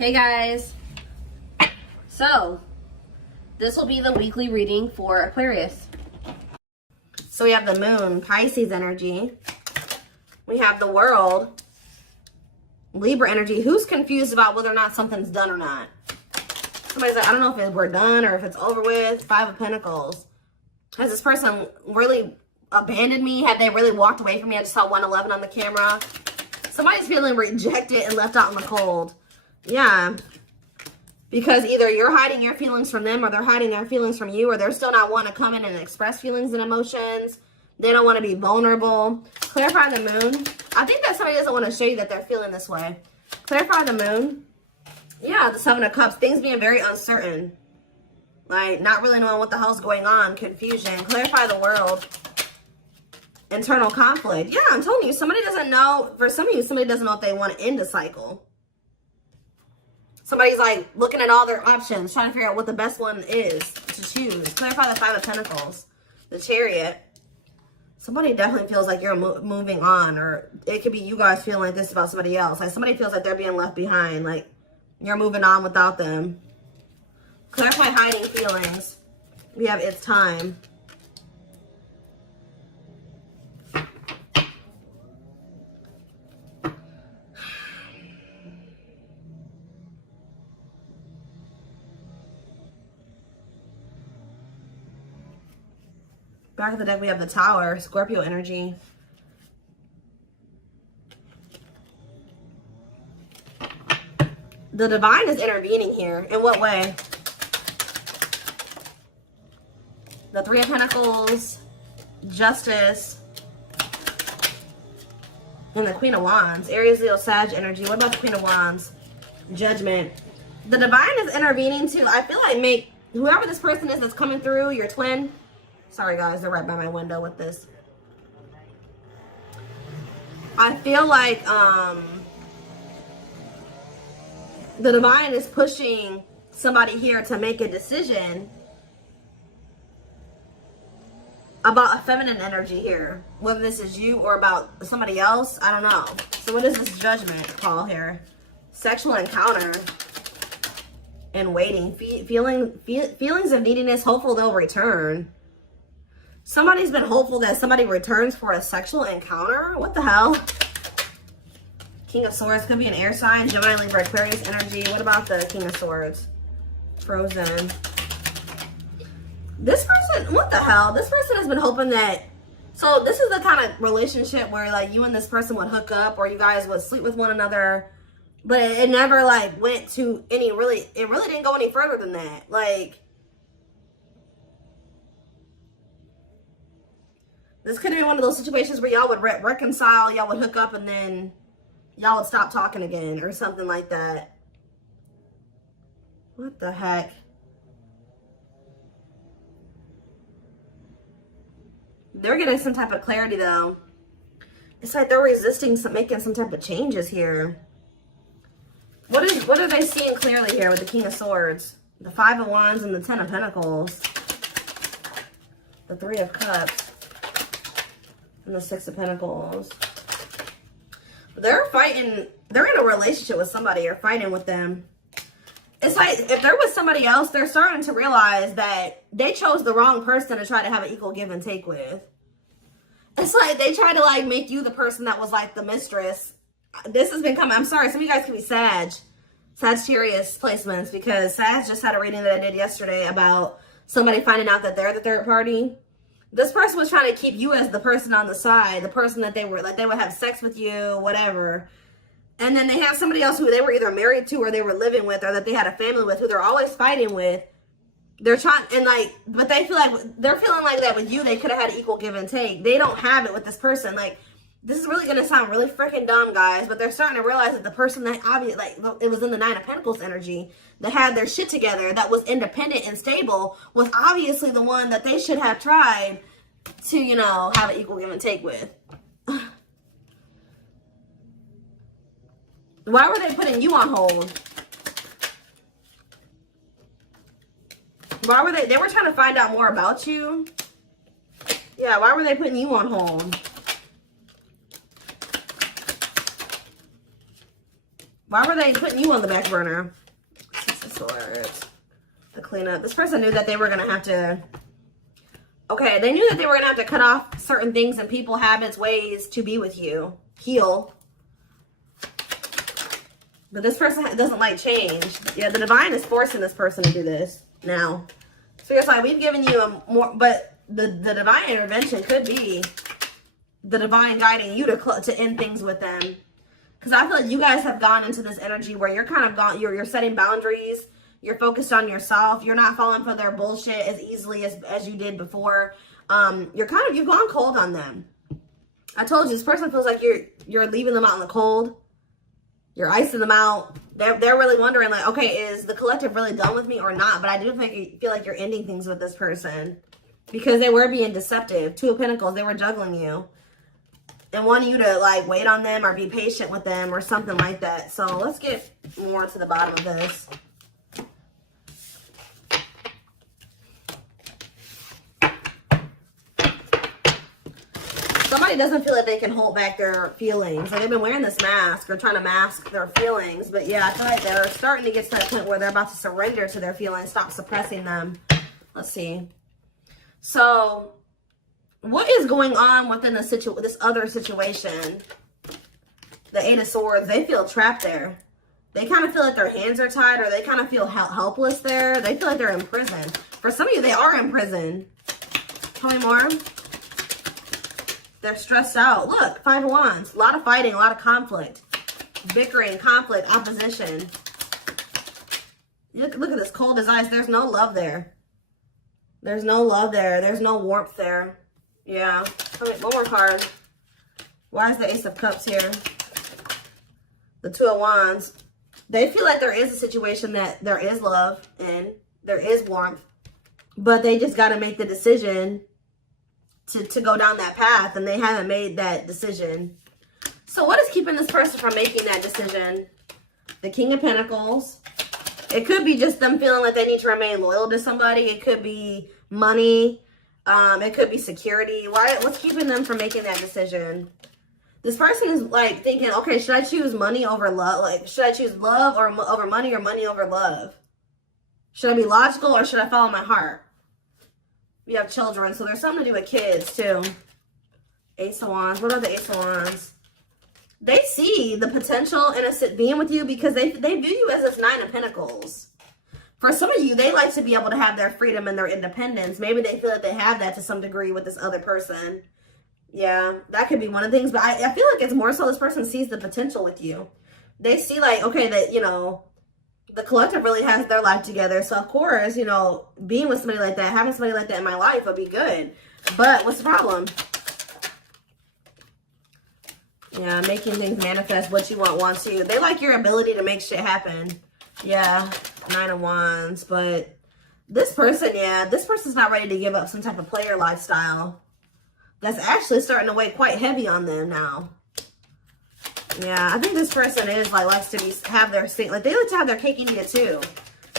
Hey guys, so this will be the weekly reading for Aquarius. So we have the moon, Pisces energy. We have the world, Libra energy. Who's confused about whether or not something's done or not? Somebody's like, I don't know if we're done or if it's over with. Five of Pentacles. Has this person really abandoned me? Have they really walked away from me? I just saw 111 on the camera. Somebody's feeling rejected and left out in the cold. Yeah, because either you're hiding your feelings from them or they're hiding their feelings from you, or they're still not wanting to come in and express feelings and emotions. They don't want to be vulnerable. Clarify the moon. I think that somebody doesn't want to show you that they're feeling this way. Clarify the moon. Yeah, the Seven of Cups. Things being very uncertain. Like, not really knowing what the hell's going on. Confusion. Clarify the world. Internal conflict. Yeah, I'm telling you, somebody doesn't know. For some of you, somebody doesn't know if they want to end a cycle. Somebody's like looking at all their options, trying to figure out what the best one is to choose. Clarify the Five of Pentacles, the Chariot. Somebody definitely feels like you're moving on, or it could be you guys feeling like this about somebody else. Like somebody feels like they're being left behind, like you're moving on without them. Clarify hiding feelings. We have it's time. Back of the deck, we have the Tower, Scorpio energy. The Divine is intervening here. In what way? The Three of Pentacles, Justice, and the Queen of Wands. Aries, Leo, Sag energy. What about the Queen of Wands? Judgment. The Divine is intervening too. I feel like whoever this person is that's coming through, your twin. Sorry guys, they're right by my window with this. I feel like the Divine is pushing somebody here to make a decision about a feminine energy here. Whether this is you or about somebody else, I don't know. So what is this Judgment call here? Sexual encounter and waiting. Feelings of neediness, hopeful they'll return. Somebody's been hopeful that somebody returns for a sexual encounter. What the hell? King of Swords could be an air sign. Gemini, Libra, Aquarius energy. What about the King of Swords? Frozen. This person, what the hell? This person has been hoping that, so this is the kind of relationship where like you and this person would hook up or you guys would sleep with one another, but it never like went to any it really didn't go any further than that. Like, this could be one of those situations where y'all would reconcile, y'all would hook up, and then y'all would stop talking again or something like that. What the heck? They're getting some type of clarity though. It's like they're resisting making some type of changes here. What are they seeing clearly here with the King of Swords? The Five of Wands and the Ten of Pentacles. The Three of Cups. And the Six of Pentacles. They're fighting. They're in a relationship with somebody or fighting with them. It's like if there was somebody else, they're starting to realize that they chose the wrong person to try to have an equal give and take with. It's like they try to like make you the person that was like the mistress. This has been coming. I'm sorry. Some of you guys can be Sagittarius placements, because Sag just had a reading that I did yesterday about somebody finding out that they're the third party. This person was trying to keep you as the person on the side, the person that they were, like they would have sex with you, whatever. And then they have somebody else who they were either married to or they were living with or that they had a family with who they're always fighting with. They're trying, and like, but they feel like, they're feeling like that with you, they could have had an equal give and take. They don't have it with this person. Like, this is really going to sound really freaking dumb, guys, but they're starting to realize that the person that obviously, like, it was in the Nine of Pentacles energy, that had their shit together, that was independent and stable, was obviously the one that they should have tried to, you know, have an equal give and take with. Why were they putting you on hold? Why were they were trying to find out more about you? Yeah, why were they putting you on hold? Why were they putting you on the back burner? Six of Swords. The cleanup. This person knew that they were going to have to... Okay, they knew that they were going to have to cut off certain things and people, habits, ways to be with you. Heal. But this person doesn't like change. Yeah, the divine is forcing this person to do this now. So it's like, we've given you a more... But the divine intervention could be the divine guiding you to end things with them. Because I feel like you guys have gone into this energy where you're kind of gone, you're setting boundaries. You're focused on yourself. You're not falling for their bullshit as easily as you did before. You've gone cold on them. I told you, this person feels like you're leaving them out in the cold. You're icing them out. They're really wondering, like, okay, is the collective really done with me or not? But I do feel like you're ending things with this person because they were being deceptive. Two of Pentacles, they were juggling you and wanting you to like wait on them or be patient with them or something like that. So let's get more to the bottom of this. Somebody doesn't feel like they can hold back their feelings. Like they've been wearing this mask or trying to mask their feelings. But yeah, I feel like they're starting to get to that point where they're about to surrender to their feelings, stop suppressing them. Let's see. So what is going on within this other situation? The Eight of Swords, they feel trapped there. They kind of feel like their hands are tied or they kind of feel helpless there. They feel like they're in prison. For some of you, they are in prison. Tell me more. They're stressed out. Look, Five of Wands. A lot of fighting, a lot of conflict. Bickering, conflict, opposition. Look at this cold as ice. There's no love there. There's no love there. There's no warmth there. Yeah. One more card. Why is the Ace of Cups here? The Two of Wands. They feel like there is a situation that there is love in. There is warmth. But they just got to make the decision to go down that path. And they haven't made that decision. So what is keeping this person from making that decision? The King of Pentacles. It could be just them feeling like they need to remain loyal to somebody. It could be money. It could be security. What's keeping them from making that decision? This person is like thinking, okay, should I choose money over love? Like, should I choose love over money or money over love? Should I be logical or should I follow my heart? We have children, so there's something to do with kids too. Ace of Wands. What are the Ace of Wands? They see the potential in being with you because they view you as this Nine of Pentacles. For some of you, they like to be able to have their freedom and their independence. Maybe they feel like they have that to some degree with this other person. Yeah, that could be one of the things. But I feel like it's more so this person sees the potential with you. They see like, okay, that, you know, the collective really has their life together. So, of course, you know, being with somebody like that, having somebody like that in my life would be good. But what's the problem? Yeah, making things manifest. What you want wants you. They like your ability to make shit happen. Yeah, Nine of Wands. But this person, yeah, this person's not ready to give up some type of player lifestyle. That's actually starting to weigh quite heavy on them now. Yeah, I think this person is like likes to have their like they like to have their cake and eat it too.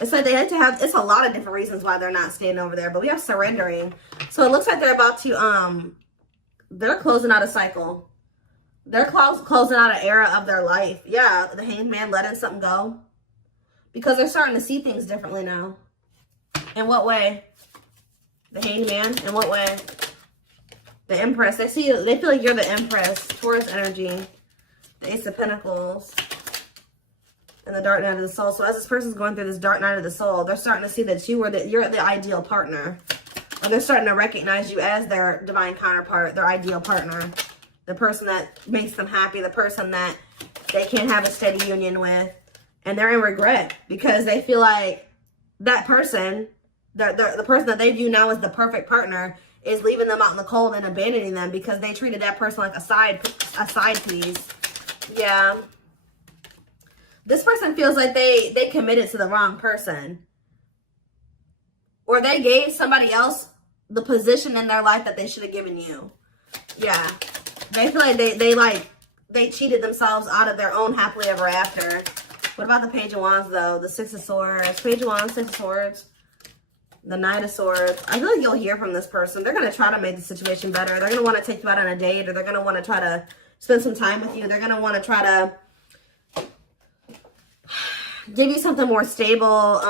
It's like they like to have. It's a lot of different reasons why they're not staying over there. But we have surrendering. So it looks like they're about to they're closing out a cycle. They're closing out an era of their life. Yeah, the Hanged Man letting something go because they're starting to see things differently now. In what way? The Hanged Man. In what way? The Empress. They feel like you're the Empress. Taurus energy. The Ace of Pentacles. And the Dark Night of the Soul. So as this person's going through this Dark Night of the Soul, they're starting to see that you're the ideal partner. Or they're starting to recognize you as their divine counterpart, their ideal partner. The person that makes them happy. The person that they can't have a steady union with. And they're in regret because they feel like that person, the person that they view now as the perfect partner, is leaving them out in the cold and abandoning them because they treated that person like a side piece. Yeah. This person feels like they committed to the wrong person. Or they gave somebody else the position in their life that they should have given you. Yeah. They feel like they cheated themselves out of their own happily ever after. What about the Page of Wands though? The Six of Swords. Page of Wands, Six of Swords. The Knight of Swords. I feel like you'll hear from this person. They're going to try to make the situation better. They're going to want to take you out on a date, or they're going to want to try to spend some time with you. They're going to want to try to give you something more stable.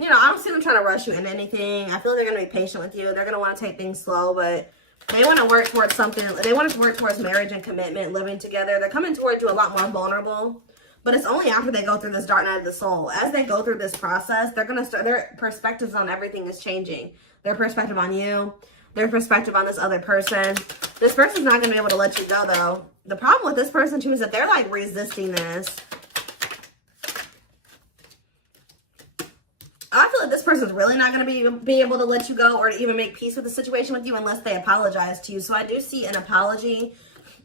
You know, I don't see them trying to rush you into anything. I feel like they're going to be patient with you. They're going to want to take things slow, but they want to work towards something. They want to work towards marriage and commitment, living together. They're coming towards you a lot more vulnerable, but it's only after they go through this dark night of the soul. As they go through this process, they're going to start, their perspectives on everything is changing. Their perspective on you, their perspective on this other person. This person's not going to be able to let you go, though. The problem with this person, too, is that they're, like, resisting this. I feel like this person's really not going to be able to let you go or to even make peace with the situation with you unless they apologize to you. So I do see an apology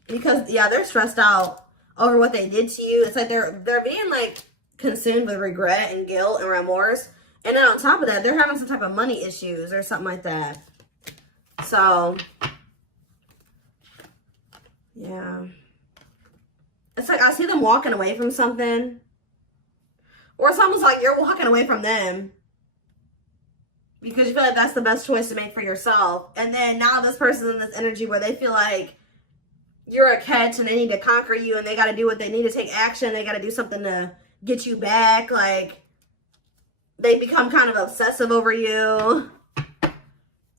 because, yeah, they're stressed out over what they did to you. It's like they're being, like, consumed with regret and guilt and remorse. And then on top of that, they're having some type of money issues or something like that. So, yeah. It's like I see them walking away from something. Or it's almost like you're walking away from them because you feel like that's the best choice to make for yourself. And then now this person's in this energy where they feel like you're a catch and they need to conquer you and they got to do what they need to take action. They got to do something to get you back. Like they become kind of obsessive over you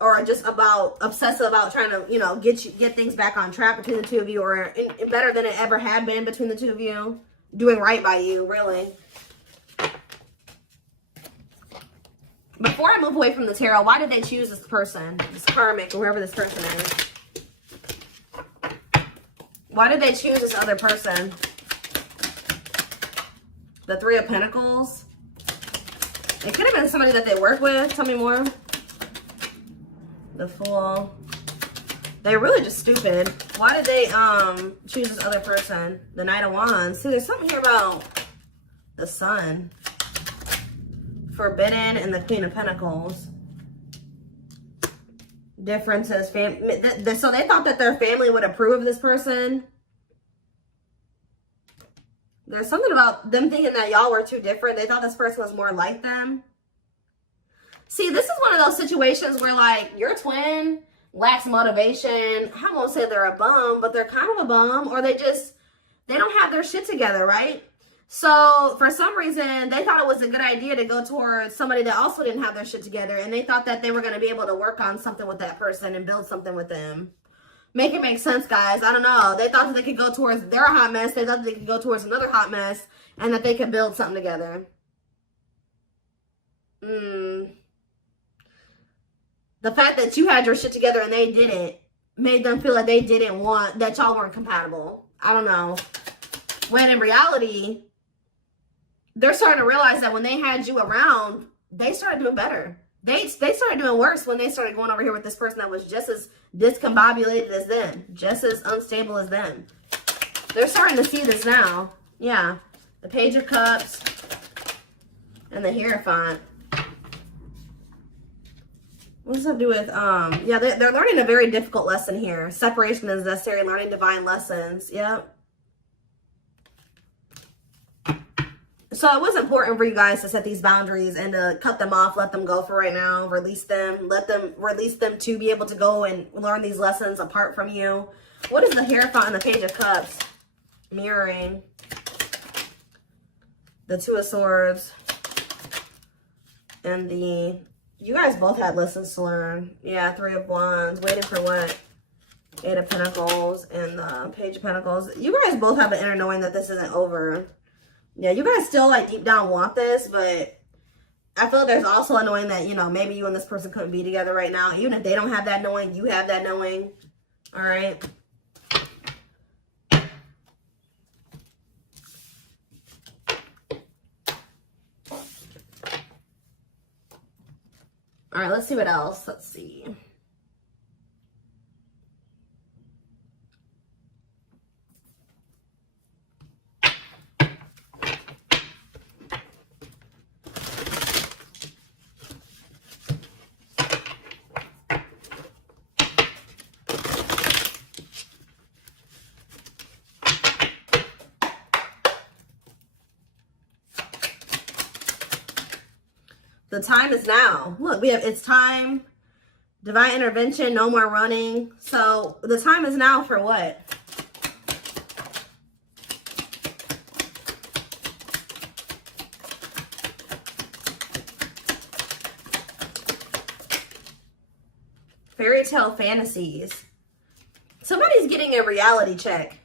or just obsessive about trying to, you know, get things back on track between the two of you or better than it ever had been between the two of you. Doing right by you, really. Before I move away from the tarot, why did they choose this person? This karmic, or whoever this person is. Why did they choose this other person? The Three of Pentacles. It could have been somebody that they work with. Tell me more. The Fool. They're really just stupid. Why did they choose this other person? The Knight of Wands. See, there's something here about the Sun. Forbidden and the Queen of Pentacles. Differences. So they thought that their family would approve of this person. There's something about them thinking that y'all were too different. They thought this person was more like them. See, this is one of those situations where, like, your twin lacks motivation. I won't say they're a bum, but they're kind of a bum. Or they don't have their shit together, right? So, for some reason, they thought it was a good idea to go towards somebody that also didn't have their shit together. And they thought that they were going to be able to work on something with that person and build something with them. Make it make sense, guys. I don't know. They thought that they could go towards their hot mess. They thought that they could go towards another hot mess. And that they could build something together. The fact that you had your shit together and they didn't made them feel like they didn't want, that y'all weren't compatible. I don't know. When in reality, they're starting to realize that when they had you around, they started doing better. They started doing worse when they started going over here with this person that was just as discombobulated as them. Just as unstable as them. They're starting to see this now. Yeah. The Page of Cups. And the Hierophant. What does that do with, yeah, they're learning a very difficult lesson here. Separation is necessary, learning divine lessons. Yep. So it was important for you guys to set these boundaries and to cut them off, let them go for right now, release them, release them to be able to go and learn these lessons apart from you. What is the Hierophant and the Page of Cups? Mirroring. The Two of Swords. And you guys both had lessons to learn. Yeah, Three of Wands. Waiting for what? Eight of Pentacles and the Page of Pentacles. You guys both have an inner knowing that this isn't over. Yeah, you guys still, like, deep down want this, but I feel like there's also a knowing that, you know, maybe you and this person couldn't be together right now. Even if they don't have that knowing, you have that knowing. All right? All right, let's see what else. Let's see. The time is now. Look, we have, it's time, divine intervention, no more running. So the time is now for what? fairy tale fantasies. Somebody's getting a reality check.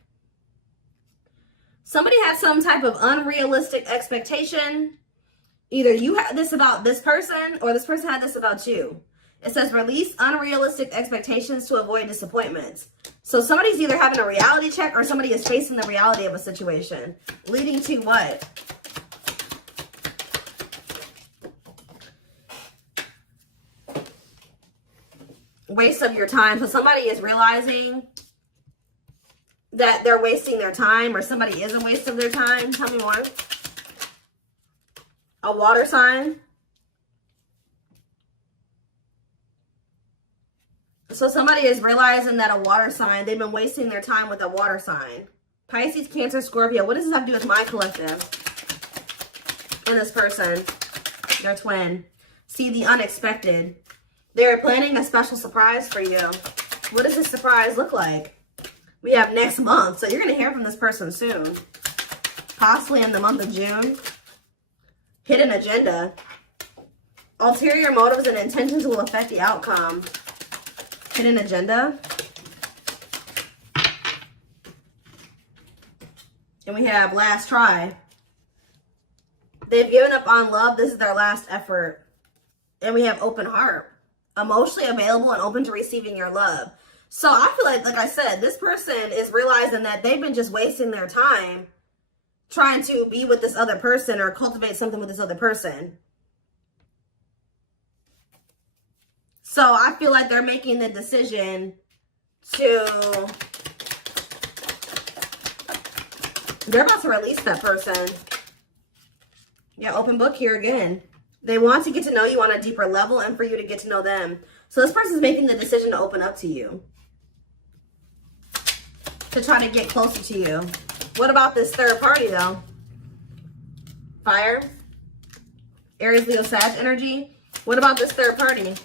Somebody has some type of unrealistic expectation. Either you had this about this person or this person had this about you. It says release unrealistic expectations to avoid disappointments. So somebody's either having a reality check or somebody is facing the reality of a situation. Leading to what? Waste of your time. So somebody is realizing that they're wasting their time, or somebody is a waste of their time. Tell me more. A water sign. So somebody is realizing that a water sign, they've been wasting their time with a water sign. Pisces, Cancer, Scorpio. What does this have to do with my collective? And this person, their twin. See the unexpected. They're planning a special surprise for you. What does this surprise look like? We have next month. So you're going to hear from this person soon. Possibly in the month of June. Hidden agenda. Ulterior motives and intentions will affect the outcome. Hidden agenda. And we have last try. They've given up on love. This is their last effort. And we have open heart. Emotionally available and open to receiving your love. So I feel like I said, this person is realizing that they've been just wasting their time trying to be with this other person or cultivate something with this other person. So I feel like they're making the decision to, they're about to release that person. Yeah, open book here again. They want to get to know you on a deeper level and for you to get to know them. So this person is making the decision to open up to you. To try to get closer to you. What about this third party though? Fire. Aries, Leo, Sag energy. What about this third party?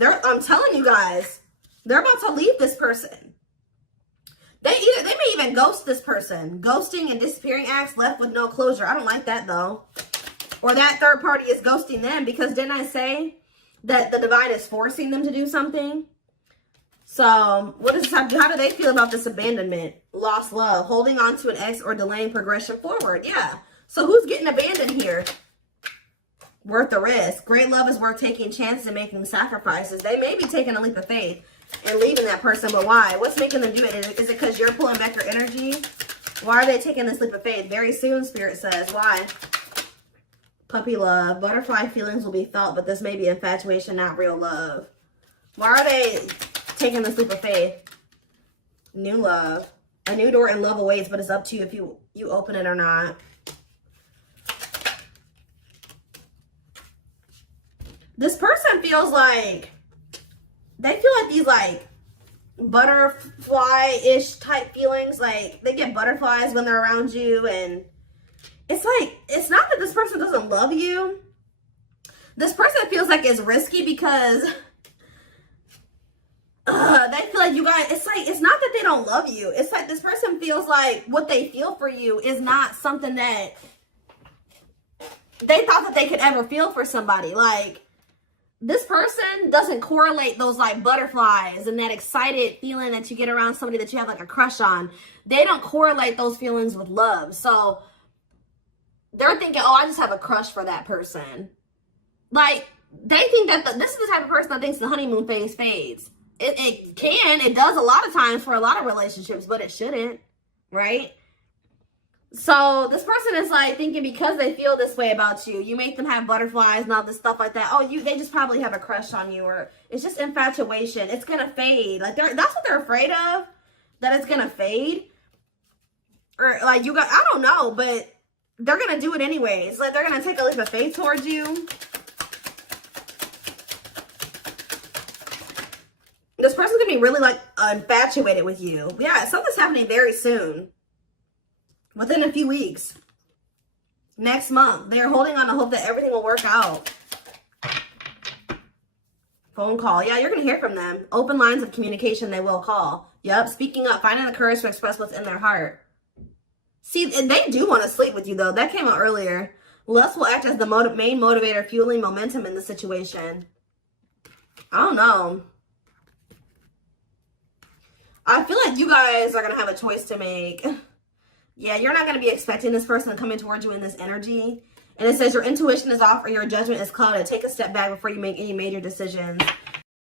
I'm telling you guys, they're about to leave this person. They may even ghost this person. Ghosting and disappearing acts, left with no closure. I don't like that though. Or that third party is ghosting them, because didn't I say that the divine is forcing them to do something? So what does this have to do? How do they feel about this abandonment? Lost love, holding on to an ex, or delaying progression forward. Yeah. So who's getting abandoned here? Worth the risk. Great love is worth taking chances and making sacrifices. They may be taking a leap of faith and leaving that person, but why? What's making them do it? Is it because you're pulling back your energy? Why are they taking this leap of faith? Very soon, Spirit says. Why? Puppy love. Butterfly feelings will be felt, but this may be infatuation, not real love. Why are they taking this leap of faith? New love. A new door and love awaits, but it's up to you if you open it or not. This person feels like, they feel like these like butterfly-ish type feelings. Like they get butterflies when they're around you, and it's like, it's not that this person doesn't love you. This person feels like it's risky because they feel like you guys, it's like, it's not that they don't love you. It's like this person feels like what they feel for you is not something that they thought that they could ever feel for somebody. Like, this person doesn't correlate those like butterflies and that excited feeling that you get around somebody that you have like a crush on. They don't correlate those feelings with love. So they're thinking, oh, I just have a crush for that person. Like, they think that this is the type of person that thinks the honeymoon phase fades. It does a lot of times for a lot of relationships, but it shouldn't, right? So this person is like thinking because they feel this way about you, you make them have butterflies and all this stuff like that. Oh, they just probably have a crush on you, or it's just infatuation. It's gonna fade. Like that's what they're afraid of, that it's gonna fade. Or like I don't know, but they're gonna do it anyways. Like they're gonna take a leap of faith towards you. This person's gonna be really like infatuated with you. Yeah, something's happening very soon. Within a few weeks. Next month. They're holding on to hope that everything will work out. Phone call. Yeah, you're going to hear from them. Open lines of communication, they will call. Yep, speaking up. Finding the courage to express what's in their heart. See, and they do want to sleep with you, though. That came out earlier. Lust will act as the main motivator, fueling momentum in the situation. I don't know. I feel like you guys are going to have a choice to make. Yeah, you're not going to be expecting this person to come in towards you in this energy. And it says your intuition is off or your judgment is clouded. Take a step back before you make any major decisions.